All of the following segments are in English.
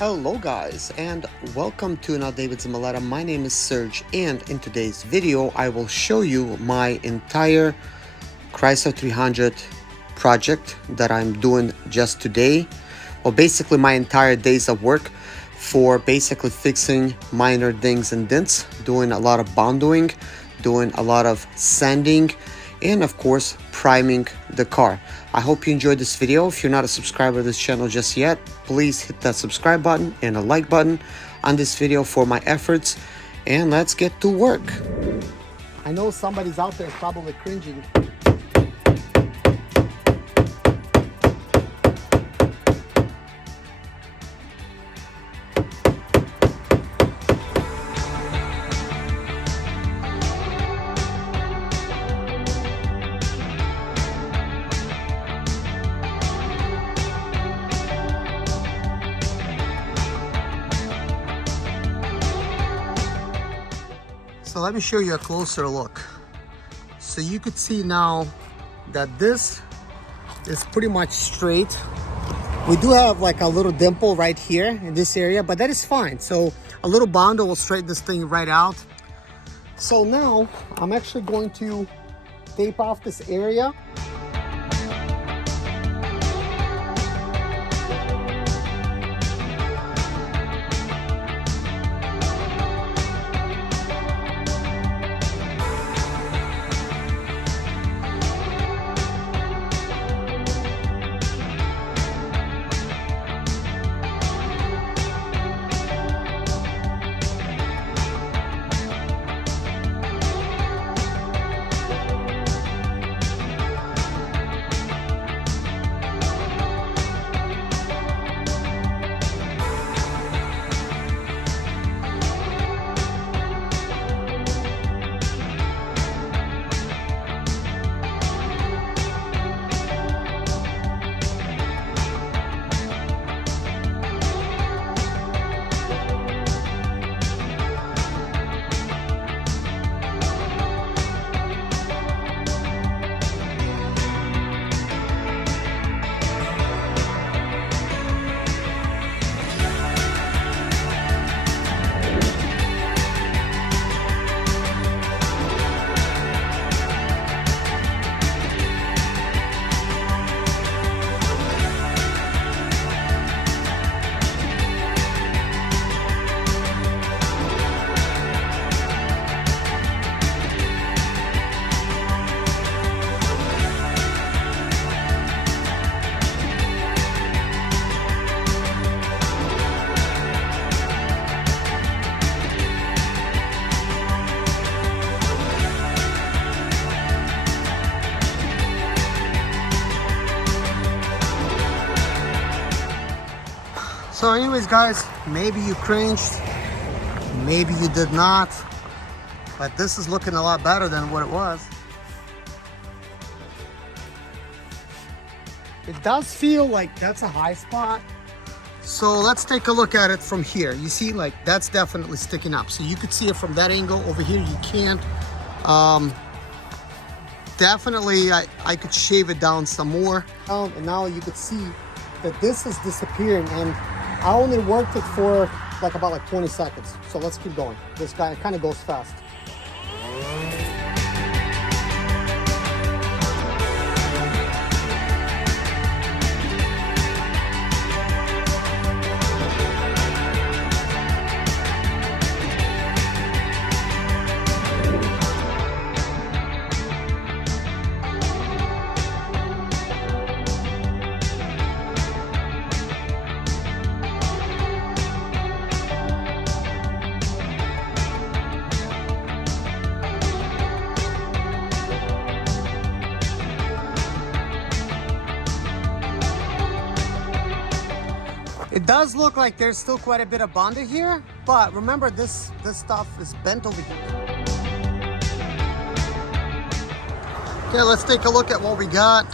Hello guys, and welcome to another David Zamaleta. My name is Serge, and in today's video I will show you my entire Chrysler 300 project that I'm doing just today. Well, basically my entire days of work for basically fixing minor dings and dents, doing a lot of bondoing, doing a lot of sanding, and of course priming the car. I hope you enjoyed this video. If you're not a subscriber to this channel just yet, please hit that subscribe button and a like button on this video for my efforts, and let's get to work. I know somebody's out there probably cringing. So let me show you a closer look. So you could see now that this is pretty much straight. We do have like a little dimple right here in this area, but that is fine. So a little Bondo will straighten this thing right out. So now I'm actually going to tape off this area. So anyways guys, maybe you cringed, maybe you did not, but this is looking a lot better than what it was. It does feel like that's a high spot. So let's take a look at it from here. You see, like, that's definitely sticking up. So you could see it from that angle. Over here you can't. Definitely I could shave it down some more. And now you could see that this is disappearing, and I only worked it for about 20 seconds. So let's keep going. This guy kind of goes fast. It does look like there's still quite a bit of Bondo here, but remember this stuff is bent over here. Okay, let's take a look at what we got.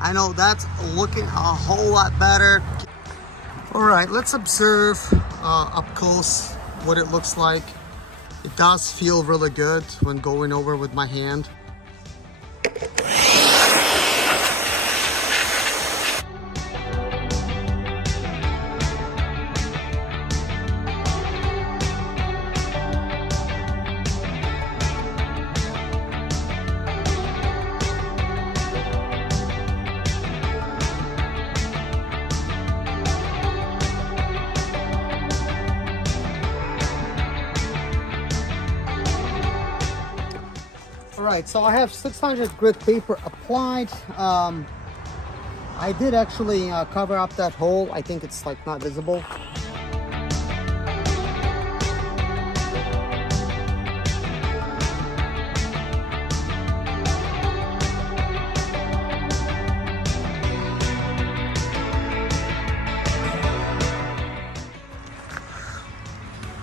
I know that's looking a whole lot better. All right, let's observe up close what it looks like. It does feel really good when going over with my hand. right, so I have 600 grit paper applied. I did actually cover up that hole. I think it's like not visible.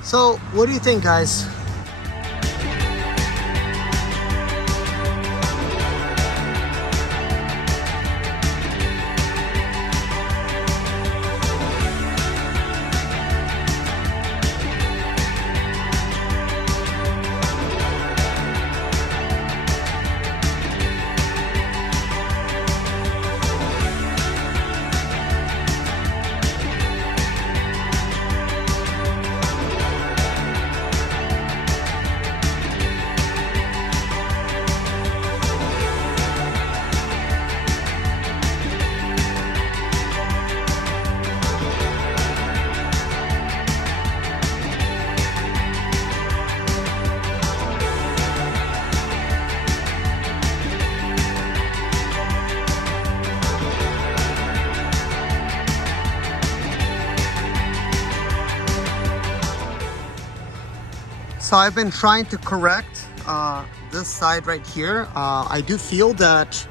So what do you think, guys? So I've been trying to correct this side right here. I do feel that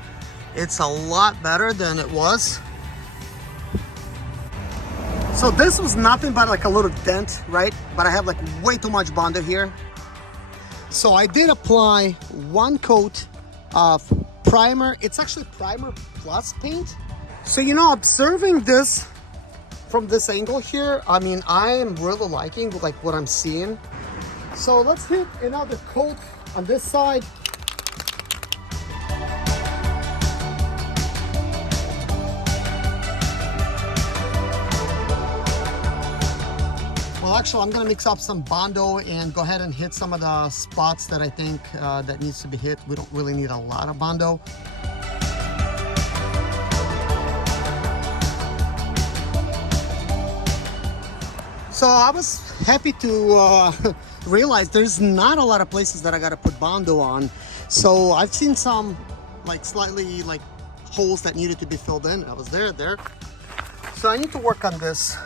it's a lot better than it was. So this was nothing but like a little dent, right? But I have like way too much Bondo here. So I did apply one coat of primer. It's actually primer plus paint. So, you know, observing this from this angle here, I mean, I am really liking like what I'm seeing. So let's hit another coat on this side. Well, actually, I'm gonna mix up some Bondo and go ahead and hit some of the spots that I think that needs to be hit. We don't really need a lot of Bondo. So I was happy to realize there's not a lot of places that I gotta put Bondo on. So I've seen some like slightly like holes that needed to be filled in. I was there. So I need to work on this.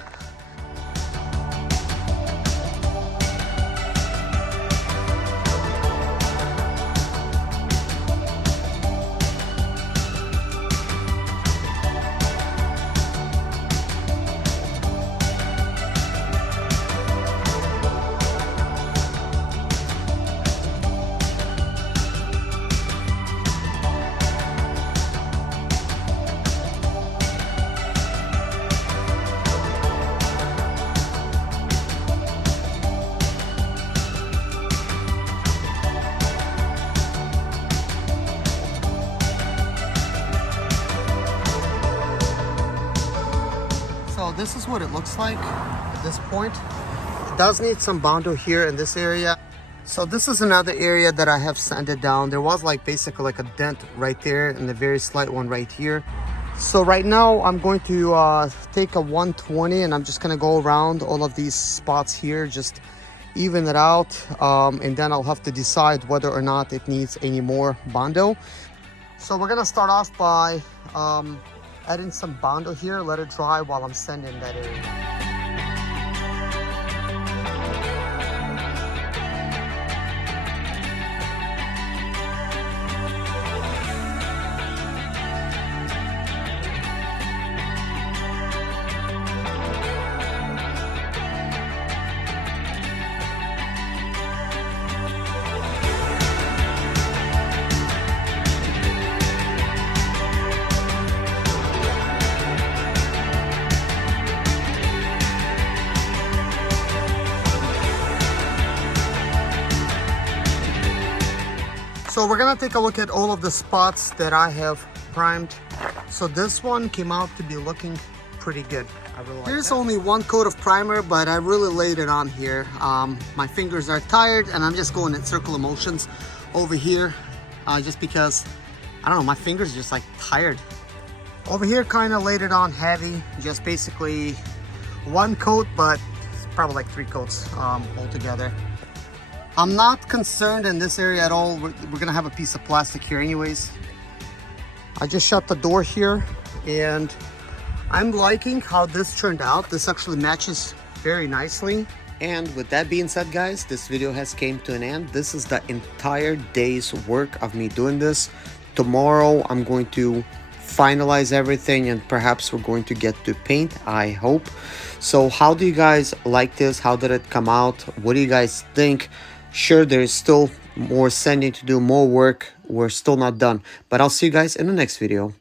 So this is what it looks like at this point. It does need some Bondo here in this area. So this is another area that I have sanded down. There was like basically like a dent right there and a very slight one right here. So right now I'm going to take a 120 and I'm just gonna go around all of these spots here, just even it out, and then I'll have to decide whether or not it needs any more Bondo. So we're gonna start off by adding some Bondo here, let it dry while I'm sanding that area. So we're gonna take a look at all of the spots that I have primed. So this one came out to be looking pretty good. I really like There's only one coat of primer, but I really laid it on here. My fingers are tired and I'm just going in circular motions over here, just because, I don't know, my fingers are just like tired. Over here kind of laid it on heavy, just basically one coat, but it's probably like 3 coats altogether. I'm not concerned in this area at all. We're gonna have a piece of plastic here anyways. I just shut the door here and I'm liking how this turned out. This actually matches very nicely. And with that being said, guys, this video has came to an end. This is the entire day's work of me doing this. Tomorrow I'm going to finalize everything and perhaps we're going to get to paint, I hope. So how do you guys like this? How did it come out? What do you guys think? Sure, there's still more sanding to do, more work. We're still not done, but I'll see you guys in the next video.